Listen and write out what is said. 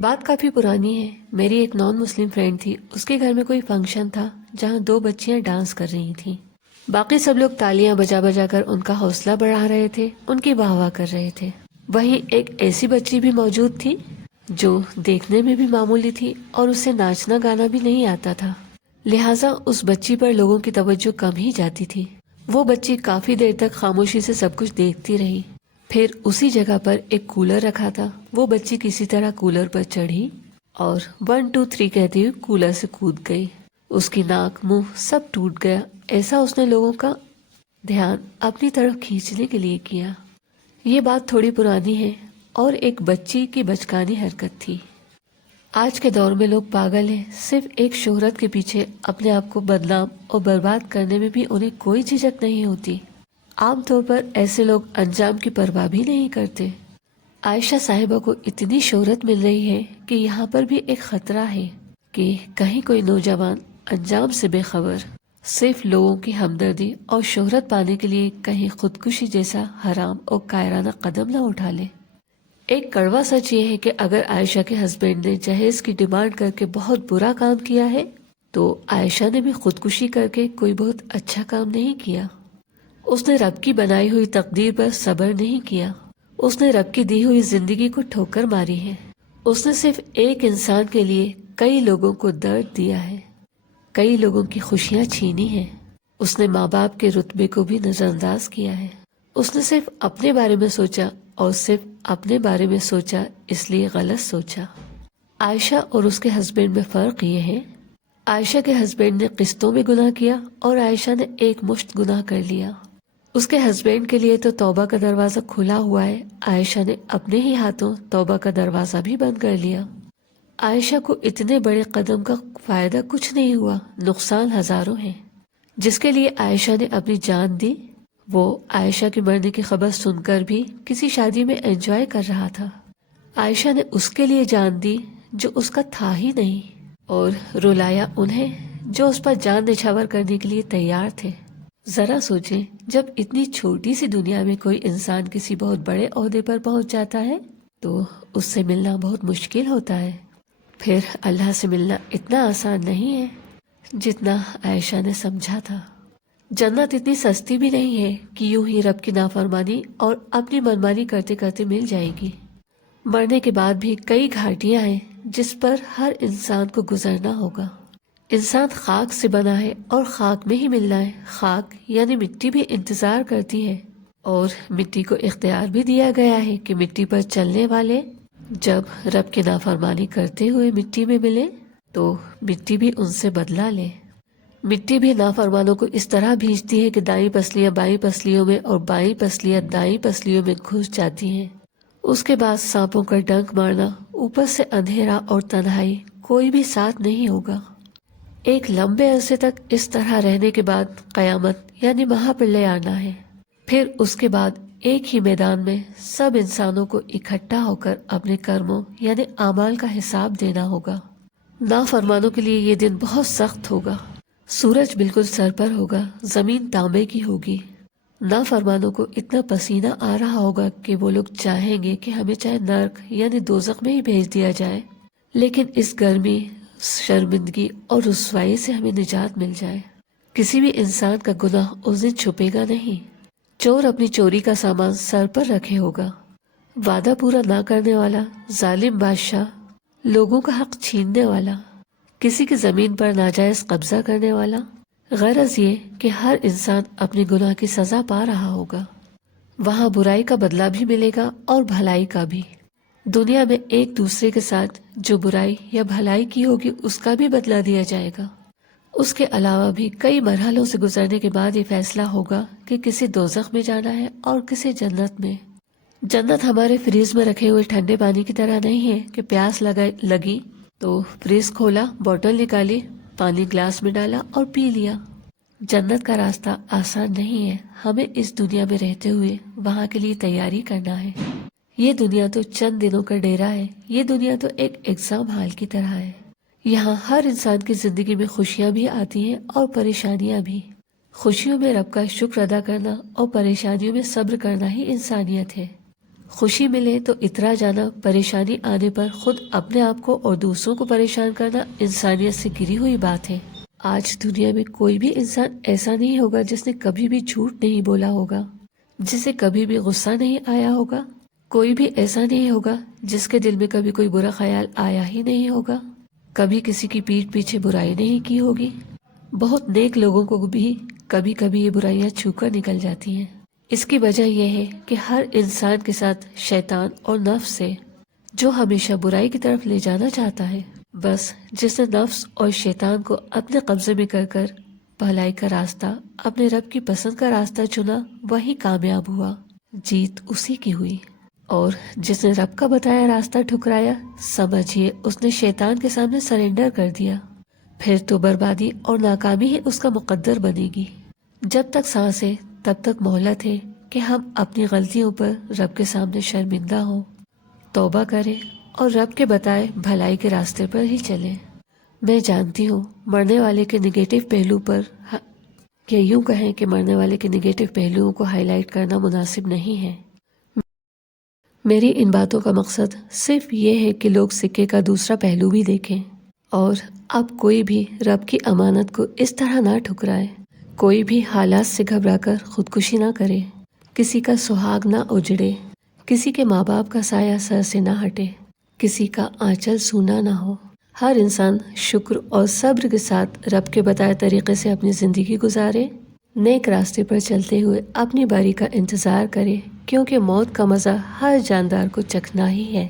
بات کافی پرانی ہے۔ میری ایک نان مسلم فرینڈ تھی، اس کے گھر میں کوئی فنکشن تھا جہاں 2 بچیاں ڈانس کر رہی تھیں۔ باقی سب لوگ تالیاں بجا بجا کر ان کا حوصلہ بڑھا رہے تھے، ان کی واہ واہ کر رہے تھے۔ وہیں ایک ایسی بچی بھی موجود تھی جو دیکھنے میں بھی معمولی تھی اور اسے ناچنا گانا بھی نہیں آتا تھا، لہٰذا اس بچی پر لوگوں کی توجہ کم ہی جاتی تھی۔ وہ بچی کافی دیر تک خاموشی سے سب کچھ دیکھتی رہی۔ پھر اسی جگہ پر ایک کولر رکھا تھا، وہ بچی کسی طرح کولر پر چڑھی اور 1 2 3 کہتے ہوئے کولر سے کود گئی۔ اس کی ناک منہ سب ٹوٹ گیا۔ ایسا اس نے لوگوں کا دھیان اپنی طرف کھینچنے کے لیے کیا۔ یہ بات تھوڑی پرانی ہے اور ایک بچی کی بچکانی حرکت تھی۔ آج کے دور میں لوگ پاگل ہیں، صرف ایک شہرت کے پیچھے اپنے آپ کو بدنام اور برباد کرنے میں بھی انہیں کوئی جھجک نہیں ہوتی۔ عام طور پر ایسے لوگ انجام کی پرواہ بھی نہیں کرتے۔ عائشہ صاحبہ کو اتنی شہرت مل رہی ہے کہ یہاں پر بھی ایک خطرہ ہے کہ کہیں کوئی نوجوان انجام سے بے خبر صرف لوگوں کی ہمدردی اور شہرت پانے کے لیے کہیں خودکشی جیسا حرام اور کائرانہ قدم نہ اٹھا لے۔ ایک کڑوا سچ یہ ہے کہ اگر عائشہ کے ہسبینڈ نے جہیز کی ڈیمانڈ کر کے بہت برا کام کیا ہے تو عائشہ نے بھی خودکشی کر کے کوئی بہت اچھا کام نہیں کیا۔ اس نے رب کی بنائی ہوئی تقدیر پر صبر نہیں کیا، اس نے رب کی دی ہوئی زندگی کو ٹھوکر ماری ہے۔ اس نے صرف ایک انسان کے لیے کئی لوگوں کو درد دیا ہے، کئی لوگوں کی خوشیاں چھینی ہیں۔ اس نے ماں باپ کے رتبے کو بھی نظر انداز کیا ہے۔ اس نے صرف اپنے بارے میں سوچا اور صرف اپنے بارے میں سوچا، اس لیے غلط سوچا۔ عائشہ اور اس کے ہسبینڈ میں فرق یہ ہے، عائشہ کے ہسبینڈ نے قسطوں میں گناہ کیا اور عائشہ نے ایک مشت گناہ کر لیا۔ اس کے ہسبینڈ کے لیے تو توبہ کا دروازہ کھلا ہوا ہے، عائشہ نے اپنے ہی ہاتھوں توبہ کا دروازہ بھی بند کر لیا۔ عائشہ کو اتنے بڑے قدم کا فائدہ کچھ نہیں ہوا، نقصان ہزاروں ہیں۔ جس کے لیے عائشہ نے اپنی جان دی، وہ عائشہ کے مرنے کی خبر سن کر بھی کسی شادی میں انجوائے کر رہا تھا۔ عائشہ نے اس کے لیے جان دی جو اس کا تھا ہی نہیں، اور رلایا انہیں جو اس پر جان نچھاور کرنے کے لیے تیار تھے۔ ذرا سوچیں، جب اتنی چھوٹی سی دنیا میں کوئی انسان کسی بہت بڑے عہدے پر پہنچ جاتا ہے تو اس سے ملنا بہت مشکل ہوتا ہے، پھر اللہ سے ملنا اتنا آسان نہیں ہے جتنا عائشہ نے سمجھا تھا۔ جنت اتنی سستی بھی نہیں ہے کہ یوں ہی رب کی نافرمانی اور اپنی منمانی کرتے کرتے مل جائے گی۔ مرنے کے بعد بھی کئی گھاٹیاں ہیں جس پر ہر انسان کو گزرنا ہوگا۔ انسان خاک سے بنا ہے اور خاک میں ہی ملنا ہے۔ خاک یعنی مٹی بھی انتظار کرتی ہے، اور مٹی کو اختیار بھی دیا گیا ہے کہ مٹی پر چلنے والے جب رب کی نافرمانی کرتے ہوئے مٹی میں ملے تو مٹی بھی ان سے بدلہ لے۔ مٹی بھی نافرمانوں کو اس طرح بھیجتی ہے کہ دائیں پسلیاں بائیں پسلیوں میں اور بائیں پسلیاں دائیں پسلیوں میں گھس جاتی ہیں۔ اس کے بعد سانپوں کا ڈنک مارنا، اوپر سے اندھیرا اور تنہائی، کوئی بھی ساتھ نہیں ہوگا۔ ایک لمبے عرصے تک اس طرح رہنے کے بعد قیامت یعنی مہاپرلے آنا ہے۔ پھر اس کے بعد ایک ہی میدان میں سب انسانوں کو اکٹھا ہو کر اپنے کرموں یعنی اعمال کا حساب دینا ہوگا۔ نافرمانوں کے لیے یہ دن بہت سخت ہوگا۔ سورج بالکل سر پر ہوگا، زمین تانبے کی ہوگی۔ نافرمانوں کو اتنا پسینہ آ رہا ہوگا کہ وہ لوگ چاہیں گے کہ ہمیں چاہے نرک یعنی دوزخ میں ہی بھیج دیا جائے، لیکن اس گرمی، شرمندگی اور رسوائی سے ہمیں نجات مل جائے۔ کسی بھی انسان کا گناہ اس دن چھپے گا نہیں۔ چور اپنی چوری کا سامان سر پر رکھے ہوگا۔ وعدہ پورا نہ کرنے والا، ظالم بادشاہ، لوگوں کا حق چھیننے والا، کسی کی زمین پر ناجائز قبضہ کرنے والا، غرض یہ کہ ہر انسان اپنی گناہ کی سزا پا رہا ہوگا۔ وہاں برائی کا بدلہ بھی ملے گا اور بھلائی کا بھی۔ دنیا میں ایک دوسرے کے ساتھ جو برائی یا بھلائی کی ہوگی اس کا بھی بدلہ دیا جائے گا۔ اس کے علاوہ بھی کئی مرحلوں سے گزرنے کے بعد یہ فیصلہ ہوگا کہ کسی دوزخ میں جانا ہے اور کسی جنت میں۔ جنت ہمارے فریز میں رکھے ہوئے ٹھنڈے پانی کی طرح نہیں ہے کہ پیاس لگی تو فریز کھولا، بوتل نکالی، پانی گلاس میں ڈالا اور پی لیا۔ جنت کا راستہ آسان نہیں ہے، ہمیں اس دنیا میں رہتے ہوئے وہاں کے لیے تیاری کرنا ہے۔ یہ دنیا تو چند دنوں کا ڈیرا ہے، یہ دنیا تو ایک ایگزام ہال کی طرح ہے۔ یہاں ہر انسان کی زندگی میں خوشیاں بھی آتی ہیں اور پریشانیاں بھی۔ خوشیوں میں رب کا شکر ادا کرنا اور پریشانیوں میں صبر کرنا ہی انسانیت ہے۔ خوشی ملے تو اترا جانا، پریشانی آنے پر خود اپنے آپ کو اور دوسروں کو پریشان کرنا انسانیت سے گری ہوئی بات ہے۔ آج دنیا میں کوئی بھی انسان ایسا نہیں ہوگا جس نے کبھی بھی جھوٹ نہیں بولا ہوگا، جسے کبھی بھی غصہ نہیں آیا ہوگا۔ کوئی بھی ایسا نہیں ہوگا جس کے دل میں کبھی کوئی برا خیال آیا ہی نہیں ہوگا، کبھی کسی کی پیٹھ پیچھے برائی نہیں کی ہوگی۔ بہت نیک لوگوں کو بھی کبھی کبھی یہ برائیاں چھو کر نکل جاتی ہیں۔ اس کی وجہ یہ ہے کہ ہر انسان کے ساتھ شیطان اور نفس ہے جو ہمیشہ برائی کی طرف لے جانا چاہتا ہے۔ بس جس نے نفس اور شیطان کو اپنے قبضے میں کر کر بھلائی کا راستہ، اپنے رب کی پسند کا راستہ چنا، وہی کامیاب ہوا، جیت اسی کی ہوئی۔ اور جس نے رب کا بتایا راستہ ٹھکرایا، سمجھیے اس نے شیطان کے سامنے سرنڈر کر دیا، پھر تو بربادی اور ناکامی ہی اس کا مقدر بنے گی۔ جب تک سانس ہے تب تک مہلت ہے کہ ہم اپنی غلطیوں پر رب کے سامنے شرمندہ ہوں، توبہ کریں اور رب کے بتائے بھلائی کے راستے پر ہی چلیں۔ میں جانتی ہوں مرنے والے کے نگیٹو پہلو پر یا یوں کہیں کہ مرنے والے کے نگیٹو پہلوؤں کو ہائی لائٹ کرنا مناسب نہیں ہے۔ میری ان باتوں کا مقصد صرف یہ ہے کہ لوگ سکے کا دوسرا پہلو بھی دیکھیں، اور اب کوئی بھی رب کی امانت کو اس طرح نہ ٹھکرائے، کوئی بھی حالات سے گھبرا کر خودکشی نہ کرے، کسی کا سہاگ نہ اجڑے، کسی کے ماں باپ کا سایہ سر سے نہ ہٹے، کسی کا آنچل سونا نہ ہو۔ ہر انسان شکر اور صبر کے ساتھ رب کے بتائے طریقے سے اپنی زندگی گزارے، نیک راستے پر چلتے ہوئے اپنی باری کا انتظار کرے، کیونکہ موت کا مزہ ہر جاندار کو چکھنا ہی ہے۔